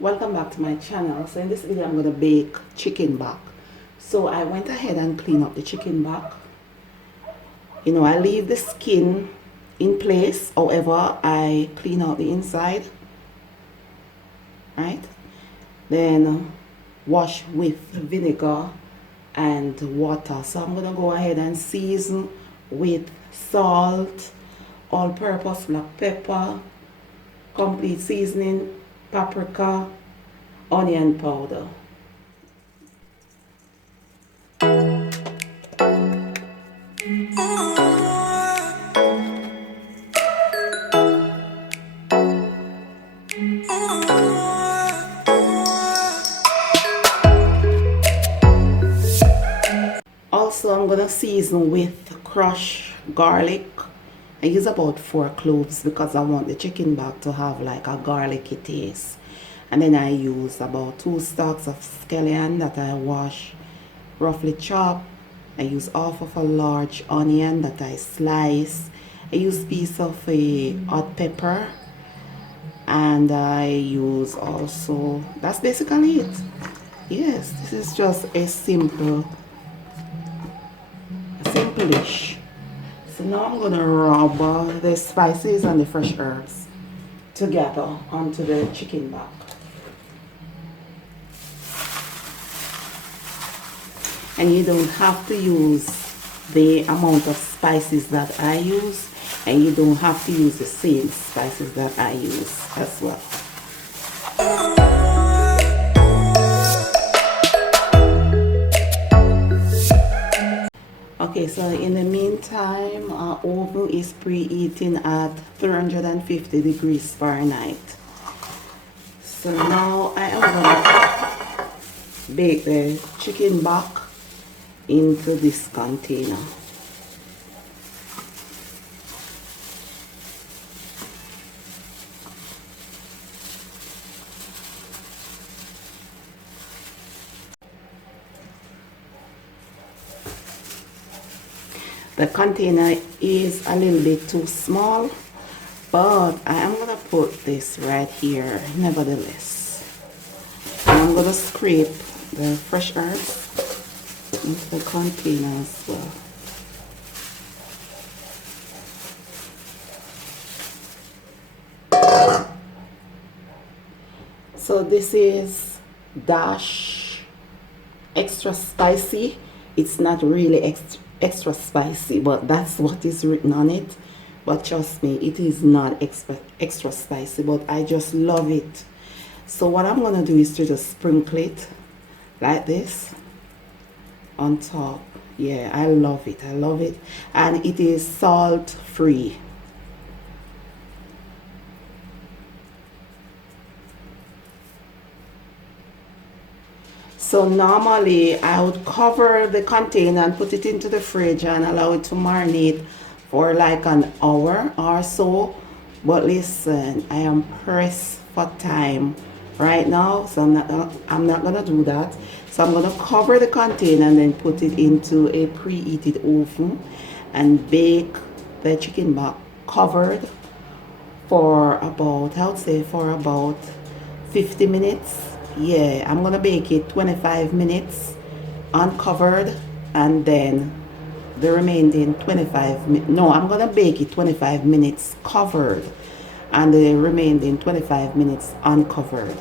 Welcome back to my channel. So in this video I'm going to bake chicken back. So I went ahead and cleaned up the chicken back. You know, I leave the skin in place, however I clean out the inside, right? Then wash with vinegar and water. So I'm going to go ahead and season with salt, all-purpose black pepper, complete seasoning, paprika, onion powder. Also, I'm gonna season with crushed garlic. I use about 4 cloves because I want the chicken back to have like a garlicky taste. And then I use about 2 stalks of scallion that I wash, roughly chop. I use half of a large onion that I slice. I use piece of a hot pepper, and I use also, that's basically it. Yes, this is just a simple dish. So now I'm gonna rub the spices and the fresh herbs together onto the chicken back. And you don't have to use the amount of spices that I use, and you don't have to use the same spices that I use as well. Okay, so in the meantime, our oven is preheating at 350 degrees Fahrenheit. So now I am going to bake the chicken back into this container. The container is a little bit too small, but I am going to put this right here nevertheless. And I'm going to scrape the fresh herbs into the container as well. So this is dash extra spicy. It's not really extra spicy, but that's what is written on it. But trust me, it is not extra spicy, but I just love it. So what I'm gonna do is to just sprinkle it like this on top. Yeah, I love it. I love it. And it is salt free. So normally I would cover the container and put it into the fridge and allow it to marinate for like an hour or so. But listen, I am pressed for time right now, so I'm not gonna do that. So I'm gonna cover the container and then put it into a preheated oven and bake the chicken back covered for about, I would say for about 50 minutes. Yeah, I'm gonna bake it 25 minutes uncovered, and then the remaining 25 minutes, no, I'm gonna bake it 25 minutes covered and the remaining 25 minutes uncovered.